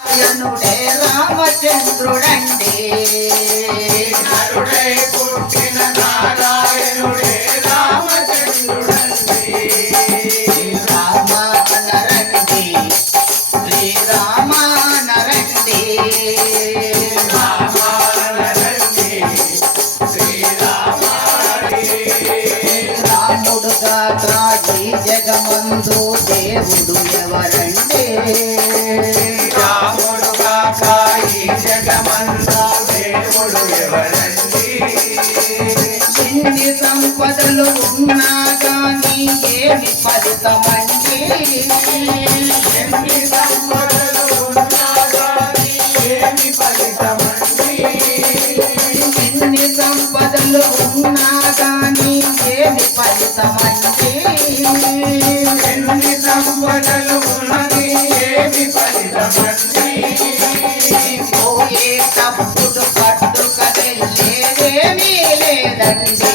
నారాయణుడే రామచంద్రుడండి నరుడై పుట్టిన నారాయణుడే రామచంద్రుడండి రామ నరండి శ్రీరామ నరండి రామానంది శ్రీరామారి రాముడుగా కాజీ జగమందు దేవుడు ఎవరండి రాముడుగా కాయి జగమంతా దేవుడు ఎవరండి ఎన్ని సంపదలు ఉన్నా కానీ ఏమి ఫలితమండి ఎన్ని సంపదలు ఉన్నా గాని ఏమి ఫలితమండి ఎన్ని సంపదలు ఉన్నా కానీ ఏమి ఫలితమండి ఎన్ని సంపదలు ఉన్నది ఏమి ఫలితమండి పోయేటప్పుడు పట్టుక వెళ్ళేదేమీ లేదండి